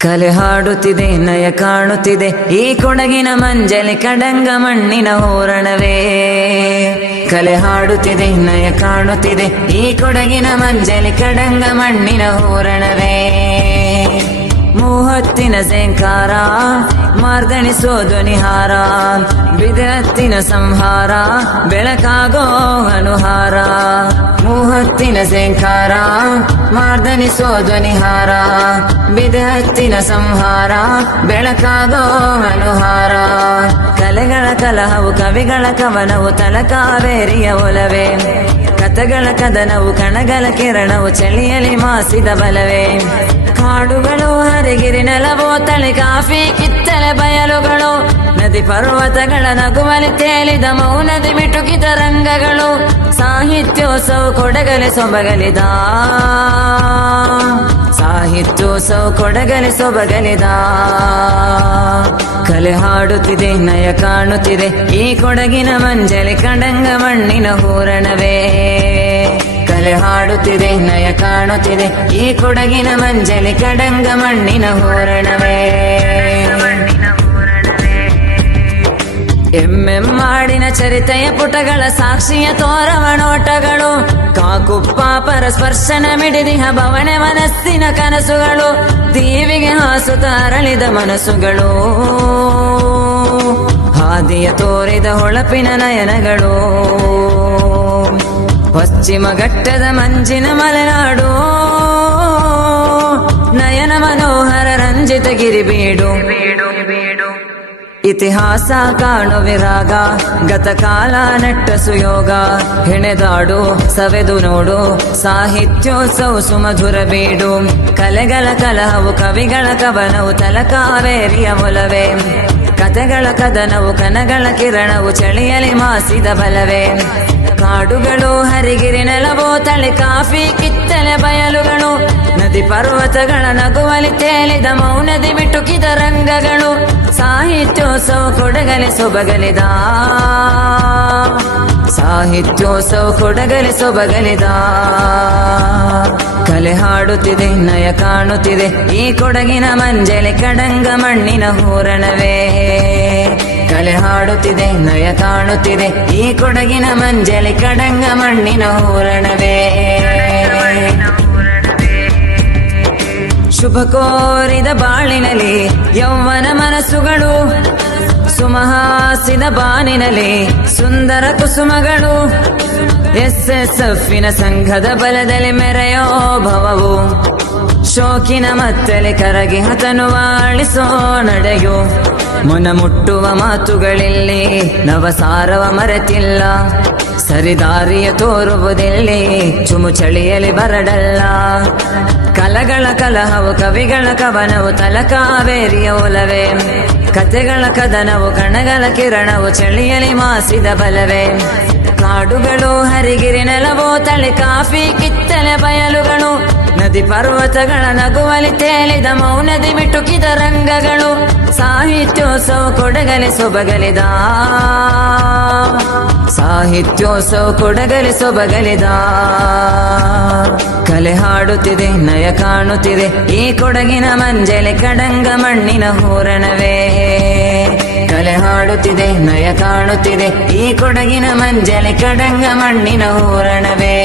ಕಲೆ ಹಾಡುತ್ತಿದೆ, ನಯ ಕಾಣುತ್ತಿದೆ ಈ ಕೊಡಗಿನ ಮಂಜಲಿ ಕಡಂಗ ಮಣ್ಣಿನ ಹೂರಣವೇ. ಕಲೆ ಹಾಡುತ್ತಿದೆ, ನಯ ಕಾಣುತ್ತಿದೆ ಈ ಕೊಡಗಿನ ಮಂಜಲಿ ಕಡಂಗ ಮಣ್ಣಿನ ಹೂರಣವೇ. ಮೂಹತ್ತಿನ ಝೇಂಕಾರ ಮಾರ್ದಣಿಸೋ ಧ್ವನಿಹಾರ, ಬಿದತ್ತಿನ ಸಂಹಾರ ಬೆಳಕಾಗೋ ಅನುಹಾರ. ಮೂಹತ್ತಿನ ಝೇಂಕಾರ ಮಾರ್ದಣಿಸೋ ಧ್ವನಿಹಾರ, ಬಿದತ್ತಿನ ಸಂಹಾರ ಬೆಳಕಾಗೋ ಅನುಹಾರ. ಕಲೆಗಳ ಕಲಹವು ಕವಿಗಳ ಕವನವು ತಲಕಾವೇರಿಯ ಒಲವೇ. ಕಥಗಳ ಕದನವು ಕಣಗಳ ಕಿರಣವು ಚಳಿಯಲಿ ಮಾಸಿದ ಬಲವೇ. ಕಾಡುಗಳು ಹರಿಗಿರಿ ನೆಲವೋ ತಳಿ ಕಾಫಿ ಕಿತ್ತಲೆ ಬಯಲುಗಳು, ನದಿ ಪರ್ವತಗಳ ನಗುವಲಿ ತೇಲಿದ ಮೌನದಿ ಮಿಟುಕಿದ ರಂಗಗಳು. ಸಾಹಿತ್ಯೋತ್ಸವ ಕೊಡಗಲೆ ಸೊಬಗಲಿದ, ಸಾಹಿತ್ಯೋತ್ಸವ ಕೊಡಗಲೆ ಸೊಬಗಲಿದ. ಕಲೆ ಹಾಡುತ್ತಿದೆ, ನಯ ಕಾಣುತ್ತಿದೆ ಈ ಕೊಡಗಿನ ಮಂಜಲಿ ಕಡಂಗ ಮಣ್ಣಿನ ಹೂರಣವೇ. ಕಲೆ ಹಾಡುತ್ತಿದೆ, ನಯ ಕಾಣುತ್ತಿದೆ ಈ ಕೊಡಗಿನ ಮಂಜಲಿ ಕಡಂಗ ಮಣ್ಣಿನ ಹೂರಣವೇ. ಎಮ್ಮೆಮ್ಮಾಡಿನ ಚರಿತೆಯ ಪುಟಗಳ ಸಾಕ್ಷಿಯ ತೋರವ ನೋಟಗಳು, ಕಾಕುಪ್ಪ ಪರಸ್ಪರ್ಶನ ಮಿಡಿದಿಹ ಭವನೆ ಮನಸ್ಸಿನ ಕನಸುಗಳು. ದೀವಿಗೆ ಹಾಸುತ್ತ ಅರಳಿದ ಮನಸ್ಸುಗಳು, ಹಾದಿಯ ತೋರಿದ ಹೊಳಪಿನ ನಯನಗಳು. ಪಶ್ಚಿಮ ಘಟ್ಟದ ಮಂಜಿನ ಮಲೆನಾಡು, ನಯನ ಮನೋಹರ ರಂಜಿತ ಗಿರಿಬೀಡು. ಇತಿಹಾಸ ಕಾಣು ವಿರಾಗ, ಗತಕಾಲ ನೆಟ್ಟ ಸುಯೋಗ. ಹೆಣೆದಾಡು ಸವೆದು ನೋಡು ಸಾಹಿತ್ಯೋತ್ಸವ ಸುಮಧುರ ಬೀಡು. ಕಲೆಗಳ ಕಲಹವು ಕವಿಗಳ ಕವನವು ತಲಕಾವೇರಿಯ ಒಲವೇ. ಕಥೆಗಳ ಕದನವು ಕನಗಳ ಕಿರಣವು ಚಳಿಯಲಿ ಮಾಸಿದ ಬಲವೇ. ಕಾಡುಗಳು ಹರಿಗಿರಿ ನೆಲವೋ ತಳಿ ಕಾಫಿ ಕಿತ್ತಲೆ ಬಯಲುಗಳು, ನದಿ ಪರ್ವತಗಳ ನಗುವಲಿ ತೇಲಿದ ಮೌನದಿ ಮಿಟುಕಿದ ರಂಗಗಳು. ಸಾಹಿತ್ಯೋತ್ಸವ ಕೊಡಗಲೆ ಸೊಬಗಲಿದ, ಸಾಹಿತ್ಯೋತ್ಸವ ಕೊಡಗಲೆ ಸೊಬಗಲಿದ. ಕಲೆ ಹಾಡುತ್ತಿದೆ, ನಯ ಕಾಣುತ್ತಿದೆ ಈ ಕೊಡಗಿನ ಮಂಜಲಿ ಕಡಂಗ ಮಣ್ಣಿನ ಹೂರಣವೇ. ಕಲೆ ಹಾಡುತ್ತಿದೆ, ನಯ ಕಾಣುತ್ತಿದೆ ಈ ಕೊಡಗಿನ ಮಂಜಲಿ ಕಡಂಗ ಮಣ್ಣಿನ ಹೂರಣವೇ. ಶುಭ ಕೋರಿದ ಬಾಳಿನಲ್ಲಿ ಯೌವನ ಮನಸ್ಸುಗಳು, ಸುಮಹಾಸಿದ ಬಾನಿನಲ್ಲಿ ಸುಂದರ ಕುಸುಮಗಳು. SSFನ ಸಂಘದ ಬಲದಲ್ಲಿ ಮೆರೆಯೋ ಭವವು, ಶೋಕಿನ ಮತ್ತಲೆ ಕರಗಿ ಹತನುವ ಅಳಿಸೋ ನಡೆಯು. ಮುನ ಮುಟ್ಟುವ ಮಾತುಗಳಲ್ಲಿ ನವಸಾರವ ಮರೆತಿಲ್ಲ, ಸರಿದಾರಿಯ ತೋರುವುದಿಲ್ಲಿ ಚುಮು ಚಳಿಯಲಿ ಬರಡಲ್ಲ. ಕಲಗಳ ಕಲಹವು ಕವಿಗಳ ಕವನವು ತಲಕಾವೇರಿಯ ಒಲವೇ. ಕಥೆಗಳ ಕದನವು ಕಣಗಳ ಕಿರಣವು ಚಳಿಯಲಿ ಮಾಸಿದ ಬಲವೇ. ಕಾಡುಗಳು ಹರಿಗಿರಿ ನೆಲವೋ ತಳಿ ಕಾಫಿ ಕಿತ್ತಲೆ ಬಯಲುಗಳು, ನದಿ ಪರ್ವತಗಳ ನಗುವಲಿ ತೇಲಿದ ಮೌನದಿ ಮಿಟುಕಿದ ರಂಗಗಳು. ಸಾಹಿತ್ಯೋತ್ಸವ ಕೊಡಗಲೆ ಸೊಬಗಲಿದ, ಸಾಹಿತ್ಯೋತ್ಸವ ಕೊಡಗಲೆ ಸೊಬಗಲಿದ. ಕಲೆ ಹಾಡುತ್ತಿದೆ, ನಯ ಕಾಣುತ್ತಿದೆ ಈ ಕೊಡಗಿನ ಮಂಜಲಿ ಕಡಂಗ ಮಣ್ಣಿನ ಹೂರಣವೇ. ಕಲೆ ಹಾಡುತ್ತಿದೆ, ನಯ ಕಾಣುತ್ತಿದೆ ಈ ಕೊಡಗಿನ ಮಂಜಲಿ ಕಡಂಗ ಮಣ್ಣಿನ ಹೂರಣವೇ.